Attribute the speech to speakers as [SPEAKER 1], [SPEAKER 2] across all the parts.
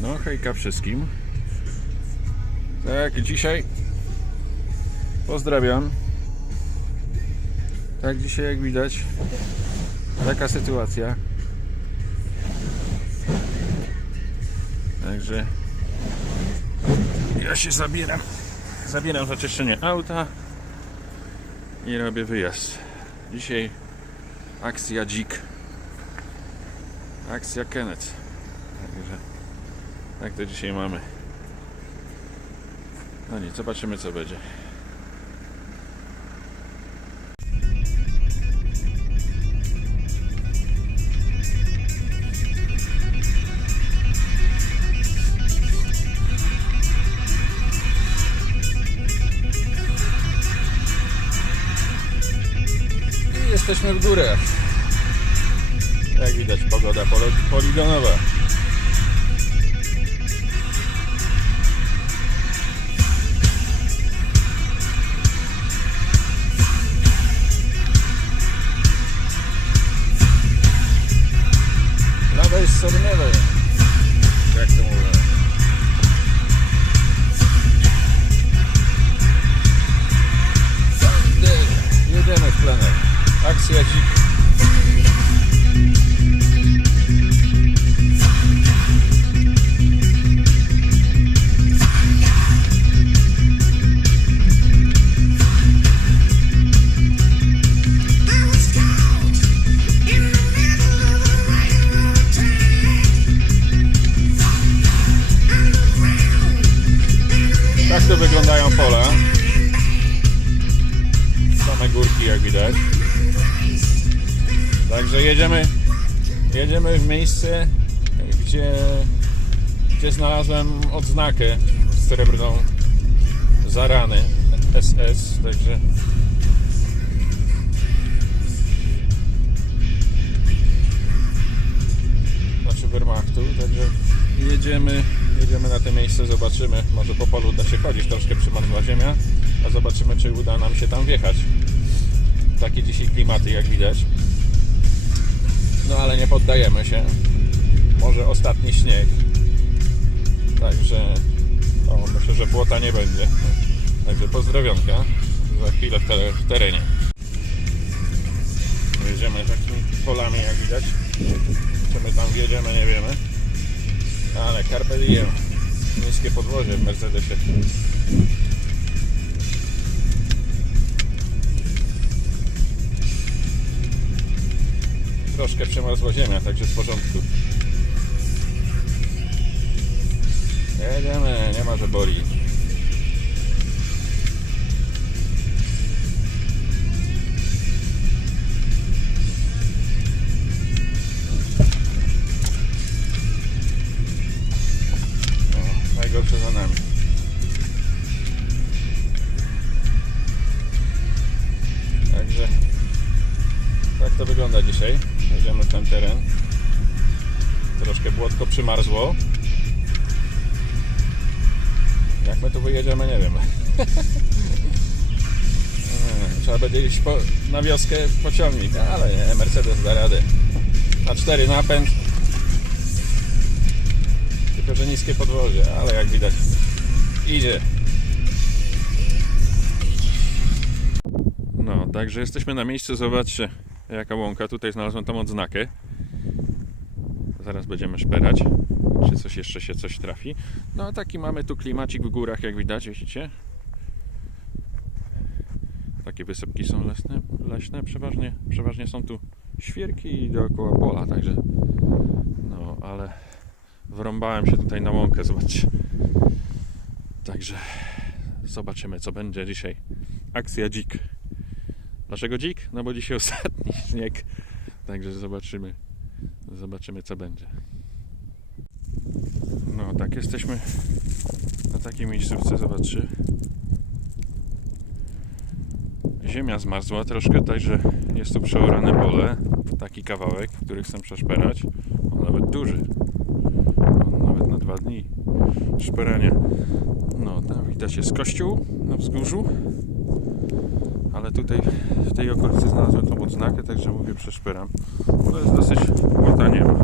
[SPEAKER 1] No hejka wszystkim. Tak, dzisiaj pozdrawiam. Tak, dzisiaj jak widać taka sytuacja. Także ja się zabieram. Zabieram za auta i robię wyjazd. Dzisiaj akcja dzik. Akcja Kenneth. Także tak to dzisiaj mamy. No nic, zobaczymy co będzie. Jesteśmy w górach. Jak widać pogoda poligonowa. Sorniewa. Jak to mówię? Jedziemy w plener. Akcja dzik. Jak widać. Także jedziemy, jedziemy w miejsce, gdzie, gdzie znalazłem odznakę srebrną za rany SS. Także znaczy Wehrmachtu. Także jedziemy, jedziemy na to miejsce, zobaczymy. Może po polu da się chodzić, troszkę przymarzła ziemia, a zobaczymy, czy uda nam się tam wjechać. Takie dzisiaj klimaty, jak widać. No ale nie poddajemy się. Może ostatni śnieg. Także o, myślę, że błota nie będzie. Także pozdrowionka. Za chwilę w terenie. Jedziemy takimi polami, jak widać. Czy my tam wjedziemy, nie wiemy. Ale Carpe Diem. Niskie podwozie w Mercedesie. Troszkę przemarzła ziemia, także w porządku. Jedziemy, nie ma, że boli. Teren. Troszkę błotko przymarzło. Jak my tu wyjedziemy, nie wiem. Nie, Trzeba będzie iść po, na wioskę pociągnik, ale nie, Mercedes da. Na cztery napęd. Tylko, że niskie podwozie, ale jak widać idzie. No, także jesteśmy na miejscu, zobaczcie jaka łąka. Tutaj znalazłem tą odznakę. Zaraz będziemy szperać, czy coś jeszcze się coś trafi. No taki mamy tu klimacik w górach, jak widać, widzicie? Takie wysepki są leśne, leśne przeważnie, przeważnie są tu świerki dookoła pola, także no, ale wrąbałem się tutaj na łąkę, zobaczcie. Także zobaczymy, co będzie dzisiaj. Akcja dzik. Dlaczego dzik? No bo dzisiaj ostatni śnieg. Także zobaczymy. Zobaczymy co będzie. No tak jesteśmy na takiej miejscówce, zobaczcie. Ziemia zmarzła troszkę, także jest tu przeorane pole. Taki kawałek, który chcę przeszperać. On nawet duży. On nawet na dwa dni szperania. No, tam widać jest kościół na wzgórzu ale tutaj w tej okolicy znalazłem tą odznakę, także mówię przeszperam. Ona jest dosyć płyta nieba,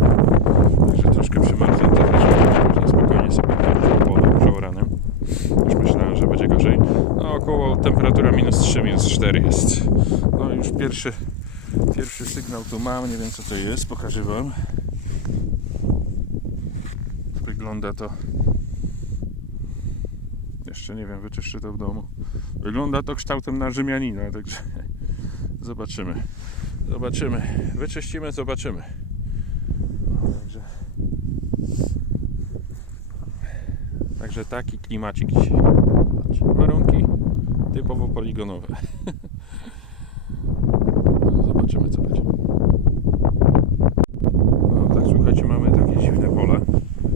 [SPEAKER 1] także troszkę przymarzłem, to też można spokojnie sobie chodzić polu przeoranym. Już myślałem, że będzie gorzej. No około temperatura minus 3, minus 4 jest. No już pierwszy, pierwszy sygnał tu mam, nie wiem co to jest, pokażę wam. Wygląda to jeszcze nie wiem, wyczyszczę to w domu. Wygląda to kształtem na Rzymianina, także zobaczymy. Zobaczymy. Wyczyścimy, zobaczymy. Także, także taki klimacik dzisiaj. Warunki typowo poligonowe. No, zobaczymy co będzie. No tak słuchajcie, mamy takie dziwne pole.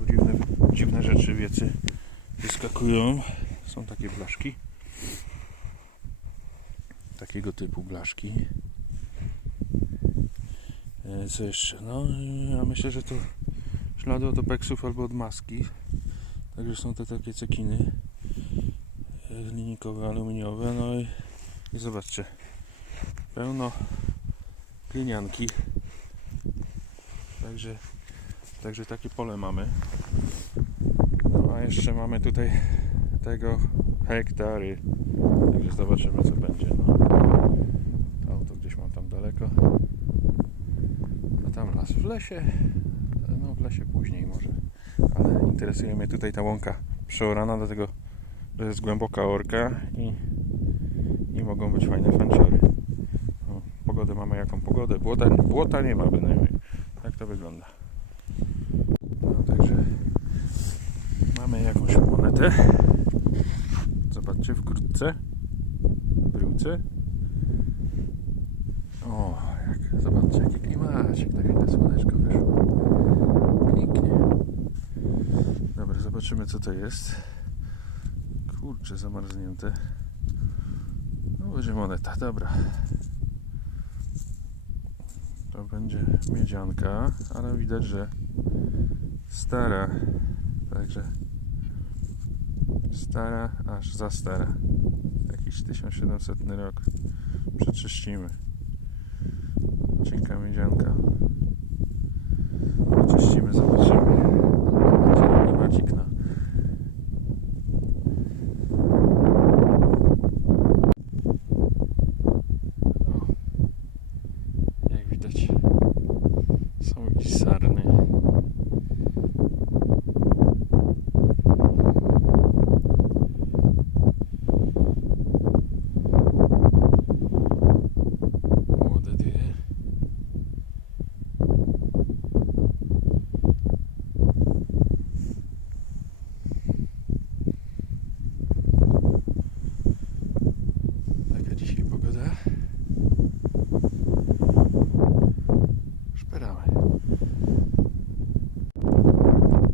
[SPEAKER 1] Dziwne, dziwne rzeczy wiecy wyskakują. Są takie blaszki. Takiego typu blaszki. E, Co jeszcze? No, ja myślę, że to ślady od opeksów albo od maski. Także są to takie cekiny e, linijkowe, aluminiowe. No i, i zobaczcie, pełno glinianki. Także, także takie pole mamy. No a jeszcze mamy tutaj tego hektary. Także zobaczymy co będzie. No. Auto gdzieś mam tam daleko. Las w lesie. No w lesie później może. Ale interesuje mnie tutaj ta łąka przeorana, dlatego że jest głęboka orka i, i mogą być fajne fanciory. No, pogodę mamy jaką pogodę. Błota, błota nie ma bynajmniej. Tak to wygląda. No także mamy jakąś monetę. Zobaczcie wkrótce. Bryłce. O, klimacik. Na chwilę słoneczko wyszło. Pięknie. Dobra, zobaczymy co to jest. Kurczę, zamarznięte. No będzie moneta, dobra. To będzie miedzianka, ale widać, że stara. Także stara, aż za stara. Jakiś 1700 rok. Przeczyścimy. Cienka miedzianka. Przeczyścimy, zobaczymy. Będzie klimacik na O, jak widać są i sarny. Młode dyje. Taka dzisiaj pogoda. Szperamy.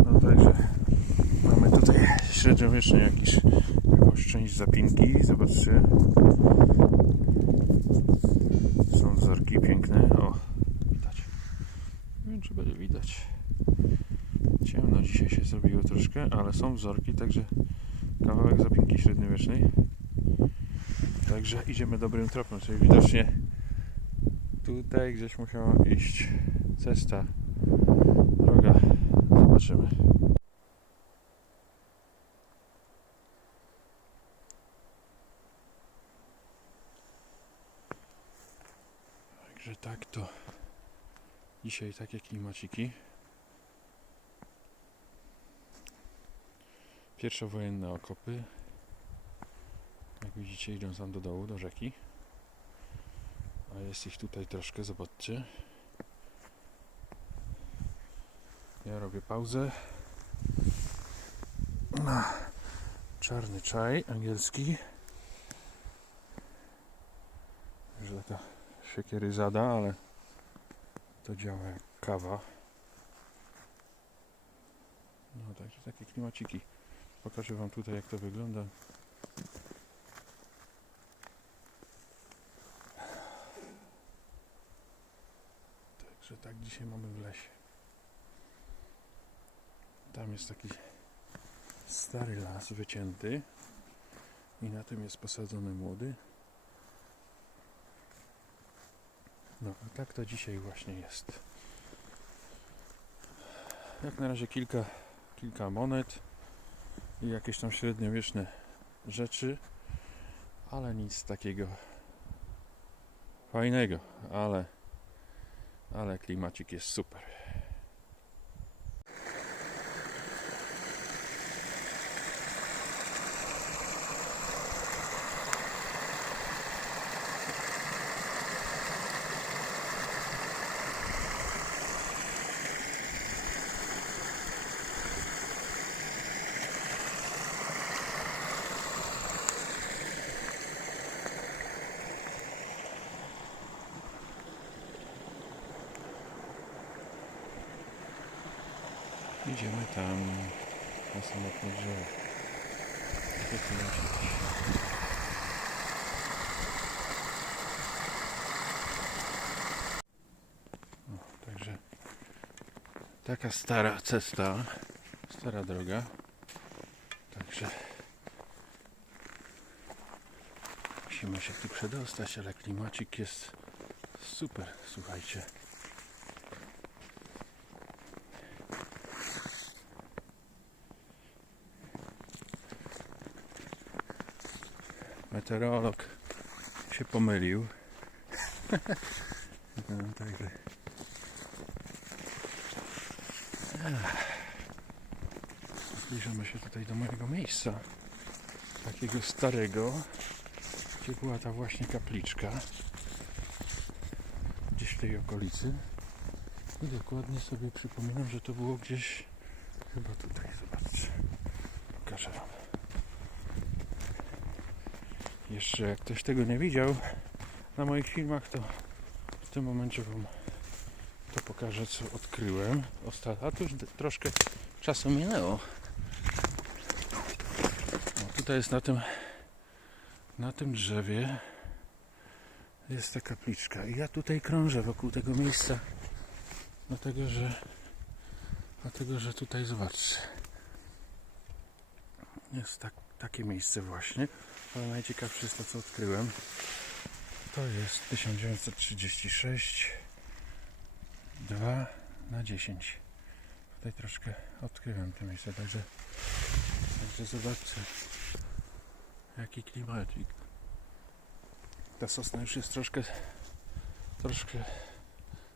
[SPEAKER 1] No także mamy tutaj średniowieczny jakiś jakąś część zapinki. Zobaczcie. Są wzorki piękne. O, widać. Nie wiem czy będzie widać. Ciemno dzisiaj się zrobiło troszkę, ale są wzorki, także kawałek zapinki średniowiecznej. Także idziemy dobrym tropem, czyli widocznie tutaj gdzieś musiała iść cesta, droga. Zobaczymy. Także tak to dzisiaj takie klimaciki. Pierwszowojenne okopy. Jak widzicie idą tam do dołu, do rzeki. A jest ich tutaj troszkę, zobaczcie. Ja robię pauzę. Czarny czaj angielski. Że taka siekiery zada, ale to działa jak kawa. No także takie klimaciki. Pokażę Wam tutaj jak to wygląda. Także tak dzisiaj mamy w lesie. Tam jest taki stary las wycięty i na tym jest posadzony młody. No, a tak to dzisiaj właśnie jest. Jak na razie kilka, kilka monet i jakieś tam średniowieczne rzeczy, ale nic takiego fajnego, ale ale klimacik jest super. Idziemy tam na samotne drzewo. Także taka stara cesta, stara droga. Także musimy się tu przedostać, ale klimacik jest super, słuchajcie. Meteorolog się pomylił. no, także. Zbliżamy się tutaj do mojego miejsca. Takiego starego, gdzie była ta właśnie kapliczka. Gdzieś w tej okolicy. I dokładnie sobie przypominam, że to było gdzieś chyba tutaj. Zobaczcie. Pokażę wam. Jeszcze jak ktoś tego nie widział na moich filmach, to w tym momencie Wam to pokażę, co odkryłem. Ostatnio, a tu już troszkę czasu minęło. O, tutaj jest na tym na tym drzewie jest ta kapliczka i ja tutaj krążę wokół tego miejsca dlatego, że dlatego, że tutaj zobaczcie jest tak, takie miejsce właśnie ale najciekawsze jest to, co odkryłem. To jest 1936 2 na 10. Tutaj troszkę odkryłem to miejsce, także, także zobaczcie jaki klimacik. Ta sosna już jest troszkę troszkę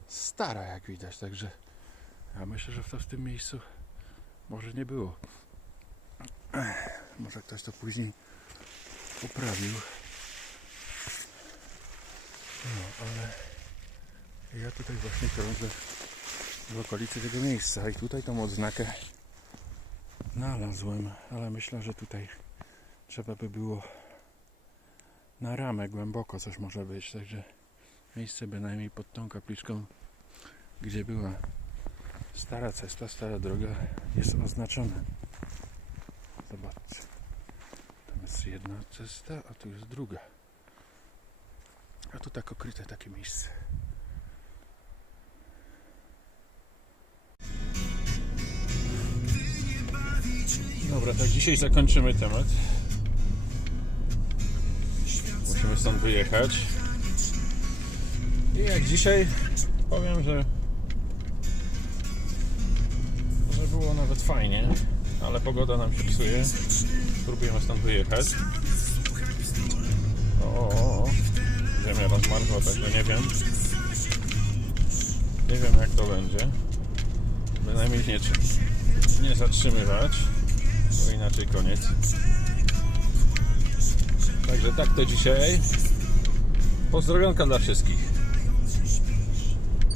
[SPEAKER 1] stara jak widać, także ja myślę, że to w tym miejscu może nie było. Może ktoś to później poprawił. No, ale ja tutaj właśnie krążę w okolicy tego miejsca i tutaj tą odznakę znalazłem, ale myślę, że tutaj trzeba by było na ramę głęboko coś może być, także miejsce bynajmniej pod tą kapliczką, gdzie była stara cesta, stara droga jest oznaczone. Zobaczcie. Jest jedna cesta, a tu jest druga. A tu tak okryte takie miejsce. Dobra, tak dzisiaj zakończymy temat. Musimy stąd wyjechać. I jak dzisiaj powiem, że że było nawet fajnie, ale pogoda nam się psuje. Spróbujemy stąd wyjechać. O, o, o. ziemia rozmarzła, także nie wiem. Nie wiem jak to będzie. Bynajmniej nie, nie zatrzymywać, bo inaczej koniec. Także tak to dzisiaj. Pozdrowionka dla wszystkich.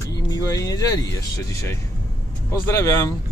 [SPEAKER 1] I miłej niedzieli jeszcze dzisiaj. Pozdrawiam.